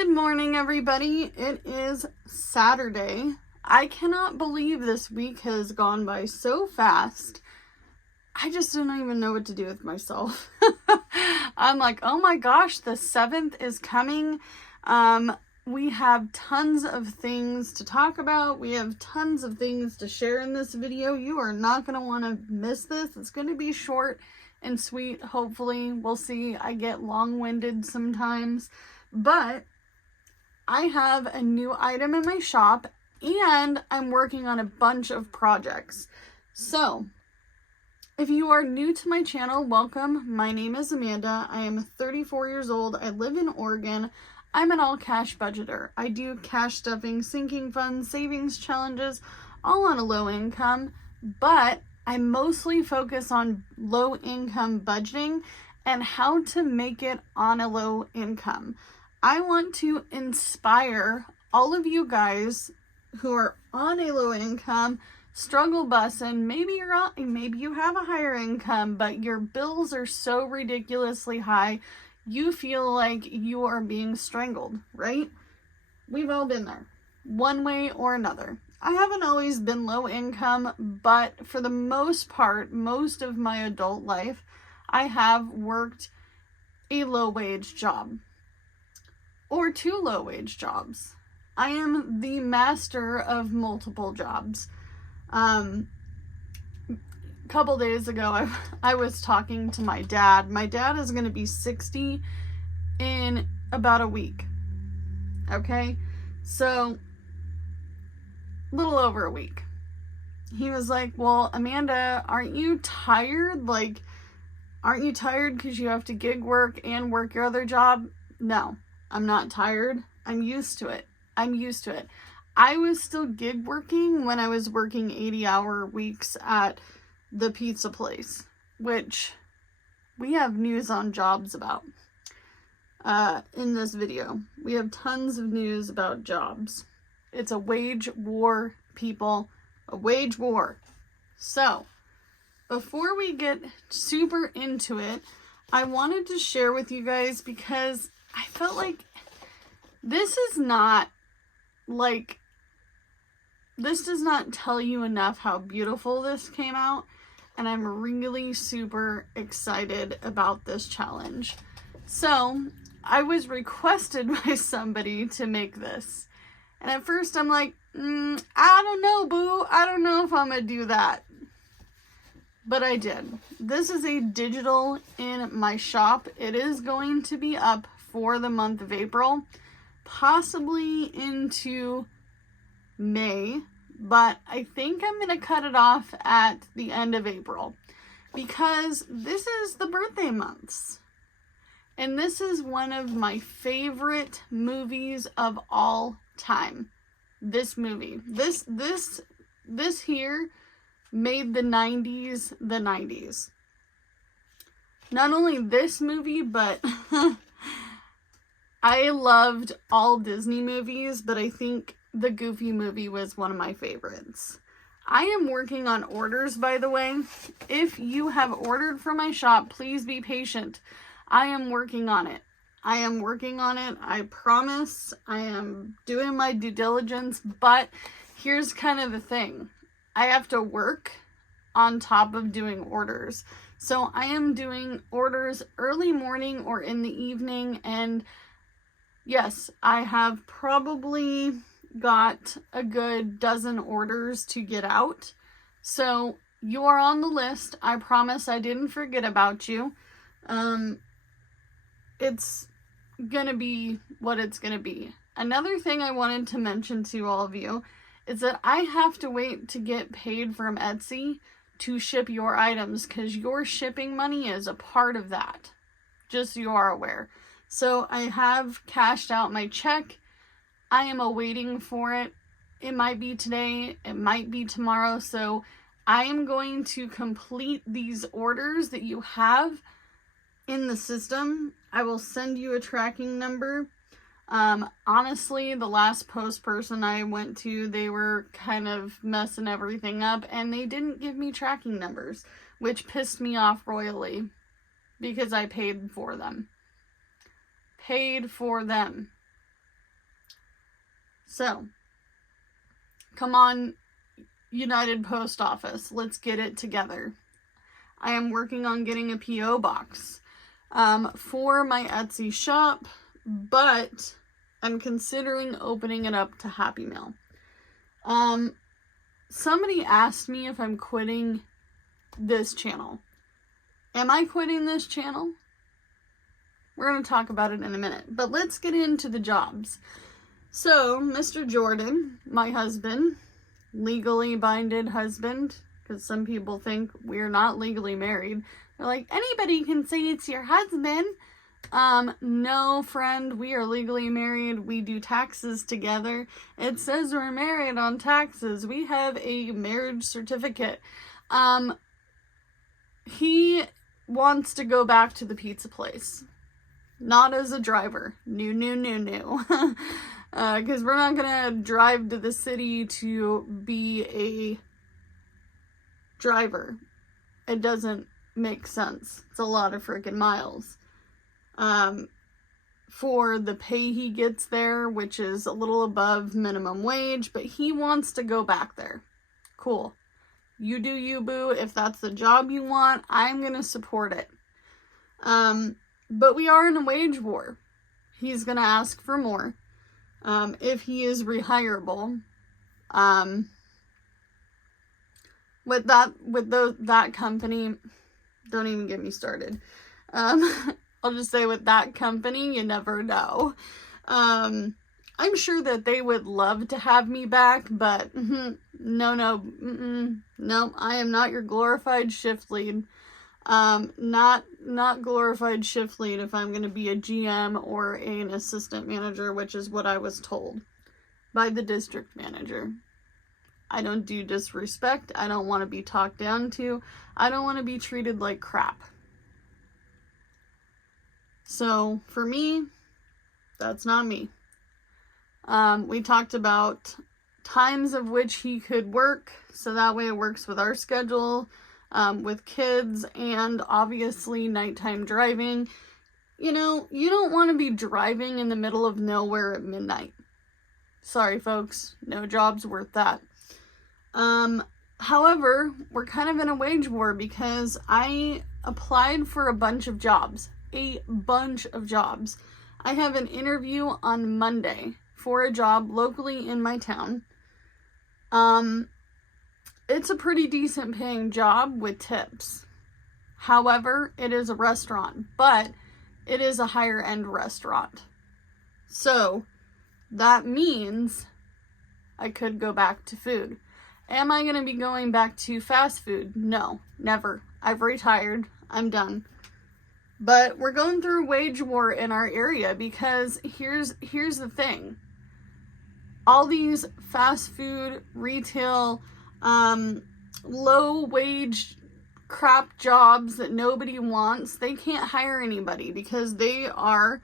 Good morning, everybody. It is Saturday. I cannot believe this week has gone by so fast. I just don't even know what to do with myself. I'm like, oh my gosh, the 7th is coming. We have tons of things to talk about. We have tons of things to share in this video. You are not going to want to miss this. It's going to be short and sweet, hopefully. We'll see. I get long-winded sometimes. But I have a new item in my shop and I'm working on a bunch of projects. So, if you are new to my channel, welcome. My name is Amanda. I am 34 years old. I live in Oregon. I'm an all-cash budgeter. I do cash stuffing, sinking funds, savings challenges, all on a low income, but I mostly focus on low income budgeting and how to make it on a low income. I want to inspire all of you guys who are on a low income, struggle busing. Maybe you have a higher income, but your bills are so ridiculously high, you feel like you are being strangled, right? We've all been there, one way or another. I haven't always been low income, but for the most part, most of my adult life, I have worked a low-wage job. Or 2 low-wage jobs. I am the master of multiple jobs. A couple days ago, I was talking to my dad. My dad is going to be 60 in about a week. Okay? So, a little over a week. He was like, well, Amanda, aren't you tired? Aren't you tired because you have to gig work and work your other job? No. I'm not tired. I'm used to it. I was still gig working when I was working 80-hour weeks at the pizza place, which we have news on jobs about in this video. We have tons of news about jobs. It's a wage war, people. A wage war. So, before we get super into it, I wanted to share with you guys because I felt like this does not tell you enough how beautiful this came out, and I'm really super excited about this challenge. So, I was requested by somebody to make this, and at first I'm like, I don't know, boo, I don't know if I'm gonna do that. But I did. This is a digital in my shop. It is going to be up for the month of April, possibly into May, but I think I'm going to cut it off at the end of April because this is the birthday months. And this is one of my favorite movies of all time. This movie. This here made the 90s the 90s. Not only this movie, but I loved all Disney movies, but I think the Goofy movie was one of my favorites. I am working on orders, by the way. If you have ordered from my shop, please be patient. I am working on it. I promise. I am doing my due diligence, but here's kind of the thing. I have to work on top of doing orders. So I am doing orders early morning or in the evening, and yes, I have probably got a good dozen orders to get out. So you are on the list. I promise I didn't forget about you. It's gonna be what it's gonna be. Another thing I wanted to mention to all of you is that I have to wait to get paid from Etsy to ship your items because your shipping money is a part of that. Just so you are aware. So I have cashed out my check. I am awaiting for it. It might be today. It might be tomorrow. So I am going to complete these orders that you have in the system. I will send you a tracking number. Honestly, the last post person I went to, they were kind of messing everything up and they didn't give me tracking numbers, which pissed me off royally because I paid for them. So, come on, United Post Office, let's get it together. I am working on getting a P.O. box for my Etsy shop, but I'm considering opening it up to Happy Mail. Somebody asked me if I'm quitting this channel. Am I quitting this channel? We're going to talk about it in a minute, but let's get into the jobs. So, Mr. Jordan, my husband, legally binded husband, because some people think we're not legally married. They're like, anybody can say it's your husband. No, friend, we are legally married. We do taxes together. It says we're married on taxes. We have a marriage certificate. He wants to go back to the pizza place. Not as a driver. No. Because we're not gonna drive to the city to be a driver. It doesn't make sense. It's a lot of freaking miles. For the pay he gets there, which is a little above minimum wage, but he wants to go back there. Cool. You do you, boo. If that's the job you want, I'm gonna support it. But we are in a wage war. He's gonna ask for more. If he is rehireable. With that company, don't even get me started. I'll just say with that company, you never know. I'm sure that they would love to have me back, but no, I am not your glorified shift lead. Not glorified shift lead if I'm going to be a GM or an assistant manager, which is what I was told by the district manager. I don't do disrespect. I don't want to be talked down to. I don't want to be treated like crap. So for me, that's not me. We talked about times of which he could work, so that way it works with our schedule. With kids and obviously nighttime driving. You know, you don't want to be driving in the middle of nowhere at midnight. Sorry, folks. No job's worth that. However, we're kind of in a wage war because I applied for a bunch of jobs. I have an interview on Monday for a job locally in my town. It's a pretty decent paying job with tips. However, it is a restaurant, but it is a higher end restaurant. So that means I could go back to food. Am I going to be going back to fast food? No, never. I've retired. I'm done. But we're going through a wage war in our area because here's the thing. All these fast food, retail, low wage crap jobs that nobody wants, they can't hire anybody because they are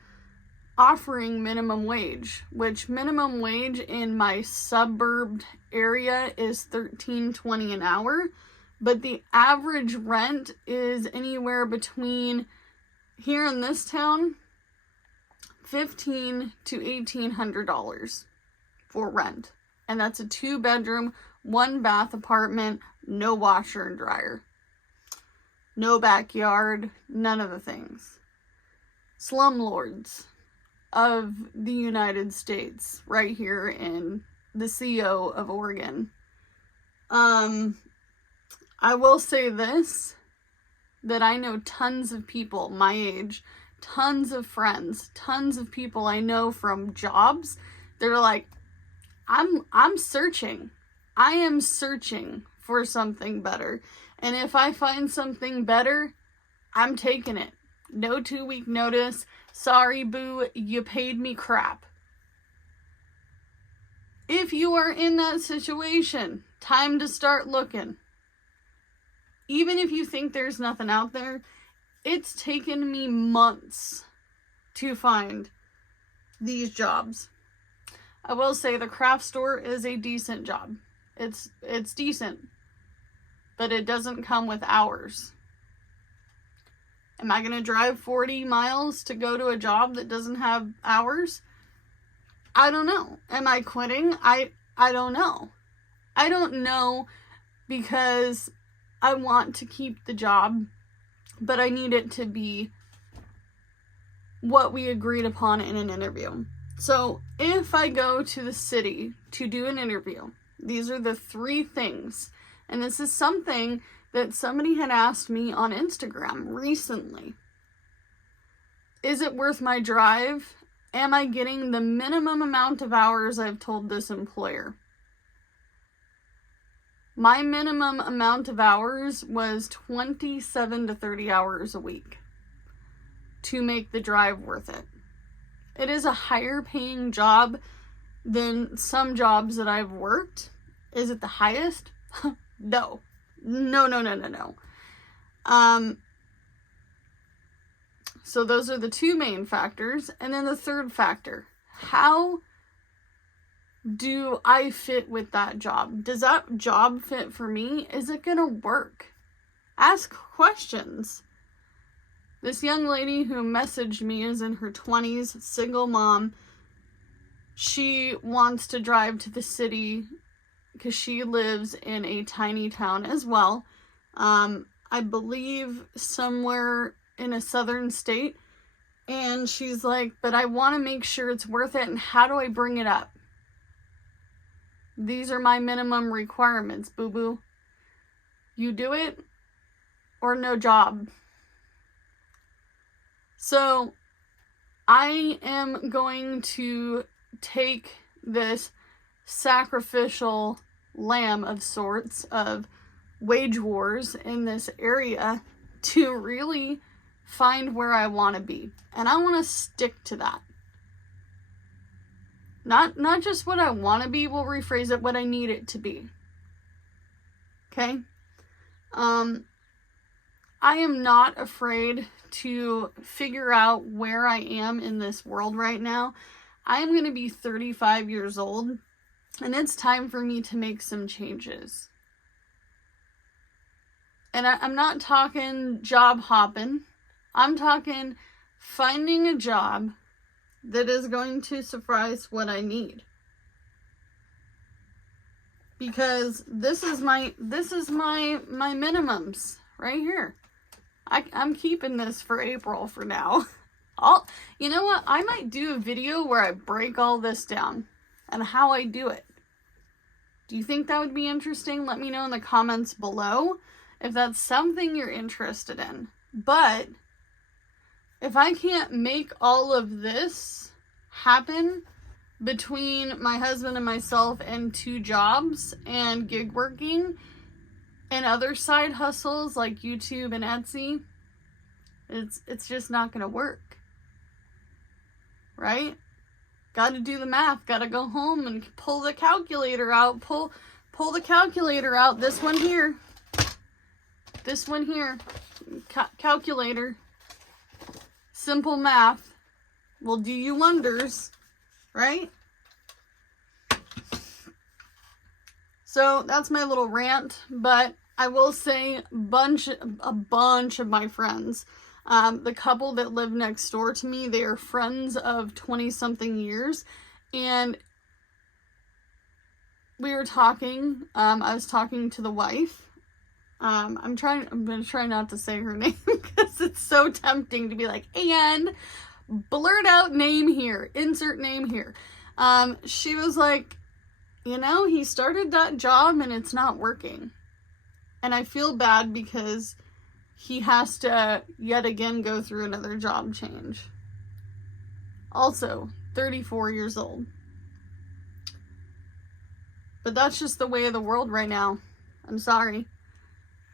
offering minimum wage, which minimum wage in my suburb area is $13.20 an hour, but the average rent is anywhere between, here in this town, $1,500 to $1,800 for rent, and that's a 2-bedroom 1-bath apartment, no washer and dryer, no backyard, none of the things. Slumlords of the United States, right here in the CO of Oregon. I will say this, that I know tons of people my age, tons of friends, tons of people I know from jobs that are like, I'm searching. I am searching for something better. And if I find something better, I'm taking it. No 2-week notice. Sorry, boo, you paid me crap. If you are in that situation, time to start looking. Even if you think there's nothing out there, it's taken me months to find these jobs. I will say the craft store is a decent job. It's decent, but it doesn't come with hours. Am I going to drive 40 miles to go to a job that doesn't have hours? I don't know. Am I quitting? I don't know. I don't know because I want to keep the job, but I need it to be what we agreed upon in an interview. So if I go to the city to do an interview, these are the 3 things. And this is something that somebody had asked me on Instagram recently. Is it worth my drive? Am I getting the minimum amount of hours I've told this employer? My minimum amount of hours was 27 to 30 hours a week to make the drive worth it. It is a higher paying job than some jobs that I've worked. Is it the highest? No. No. So those are the 2 main factors. And then the third factor, how do I fit with that job? Does that job fit for me? Is it going to work? Ask questions. This young lady who messaged me is in her 20s, single mom. She wants to drive to the city because she lives in a tiny town as well. I believe somewhere in a southern state. And she's like, but I want to make sure it's worth it. And how do I bring it up? These are my minimum requirements, boo-boo. You do it or no job. So I am going to take this sacrificial lamb of sorts of wage wars in this area to really find where I want to be. And I want to stick to that. Not just what I want to be, we'll rephrase it, what I need it to be. Okay? I am not afraid to figure out where I am in this world right now. I am going to be 35 years old, and it's time for me to make some changes. And I'm not talking job hopping. I'm talking finding a job that is going to suffice what I need. Because this is my minimums right here. I'm keeping this for April for now. You know what? I might do a video where I break all this down and how I do it. Do you think that would be interesting? Let me know in the comments below if that's something you're interested in. But if I can't make all of this happen between my husband and myself and 2 jobs and gig working and other side hustles like YouTube and Etsy, it's just not going to work. Right? Got to do the math. Got to go home and pull the calculator out. Pull the calculator out. This one here. This one here. Calculator. Simple math will do you wonders, right? So that's my little rant, but I will say a bunch of my friends, the couple that live next door to me, they are friends of 20-something years, and we were talking, I was talking to the wife. I'm going to try not to say her name because it's so tempting to be like, and blurt out name here, insert name here. She was like, you know, he started that job and it's not working. And I feel bad because he has to yet again go through another job change. Also, 34 years old. But that's just the way of the world right now. I'm sorry.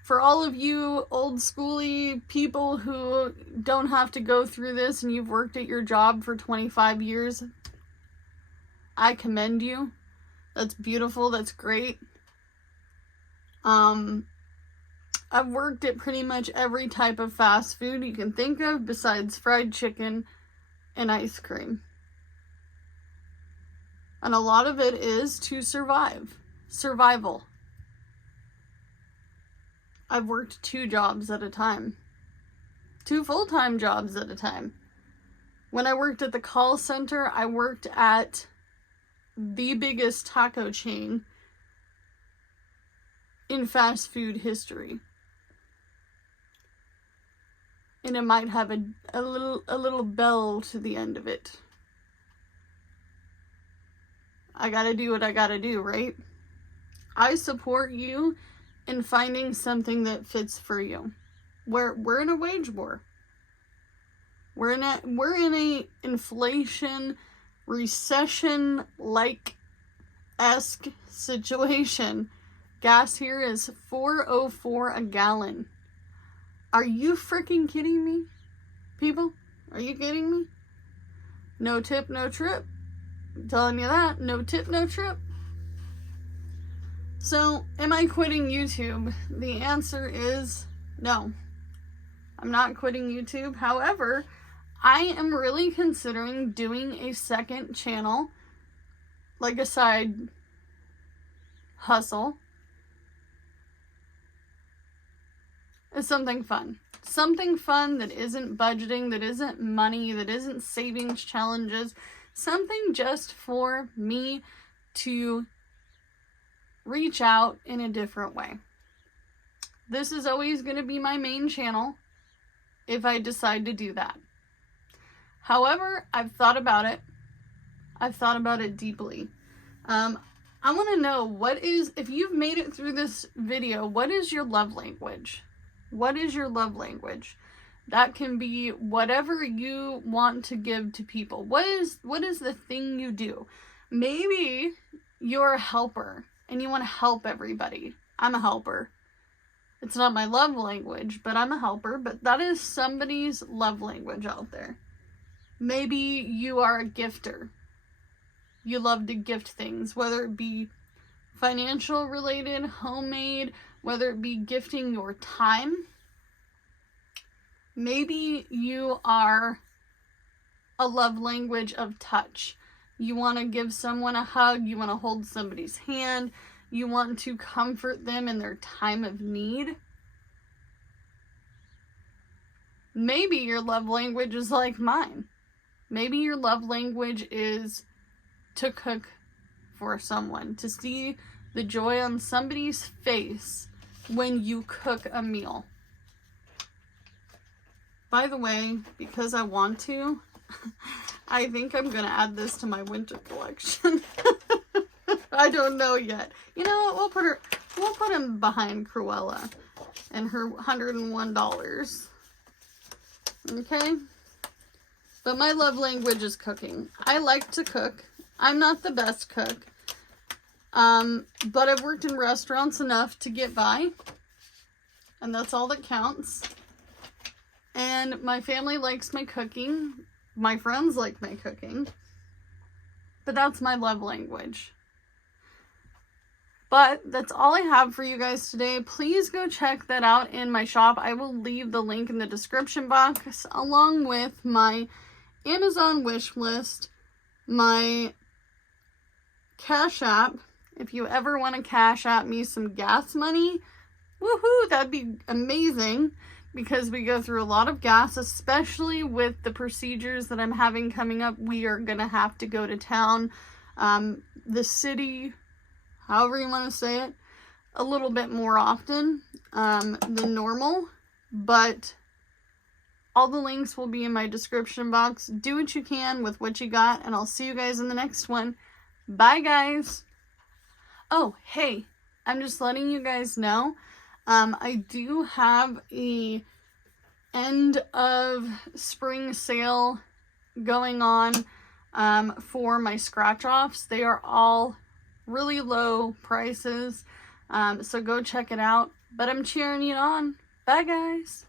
For all of you old schooly people who don't have to go through this and you've worked at your job for 25 years, I commend you. That's beautiful. That's great. I've worked at pretty much every type of fast food you can think of besides fried chicken and ice cream. And a lot of it is to survive. Survival. I've worked 2 jobs at a time. 2 full-time jobs at a time. When I worked at the call center, I worked at the biggest taco chain in fast food history. And it might have a little bell to the end of it. I gotta do what I gotta do, right? I support you in finding something that fits for you. We're in a wage war. We're in a inflation, recession-like-esque situation. Gas here is $4.04 a gallon. Are you freaking kidding me, people? Are you kidding me? No tip, no trip. I'm telling you that. No tip, no trip. So, am I quitting YouTube? The answer is no. I'm not quitting YouTube. However, I am really considering doing a second channel, like a side hustle. It's something fun. Something fun that isn't budgeting, that isn't money, that isn't savings challenges. Something just for me to reach out in a different way. This is always going to be my main channel if I decide to do that. However, I've thought about it. I've thought about it deeply. I want to know, if you've made it through this video, what is your love language? What is your love language? That can be whatever you want to give to people. What is the thing you do? Maybe you're a helper and you want to help everybody. I'm a helper. It's not my love language, but I'm a helper. But that is somebody's love language out there. Maybe you are a gifter. You love to gift things, whether it be financial related, homemade, whether it be gifting your time. Maybe you are a love language of touch. You want to give someone a hug. You want to hold somebody's hand. You want to comfort them in their time of need. Maybe your love language is like mine. Maybe your love language is to cook for someone, to see the joy on somebody's face when you cook a meal. By the way, because I want to, I think I'm going to add this to my winter collection. I don't know yet. You know what? We'll put him behind Cruella and her $101. Okay? But my love language is cooking. I like to cook. I'm not the best cook. But I've worked in restaurants enough to get by. And that's all that counts. And my family likes my cooking. My friends like my cooking. But that's my love language. But that's all I have for you guys today. Please go check that out in my shop. I will leave the link in the description box along with my Amazon wish list, my Cash App. If you ever want to Cash App me some gas money, woohoo, that'd be amazing, because we go through a lot of gas, especially with the procedures that I'm having coming up. We are going to have to go to town, the city, however you want to say it, a little bit more often than normal. But all the links will be in my description box. Do what you can with what you got, and I'll see you guys in the next one. Bye, guys. Oh, hey, I'm just letting you guys know, I do have a end of spring sale going on for my scratch offs. They are all really low prices, so go check it out. But I'm cheering you on. Bye, guys.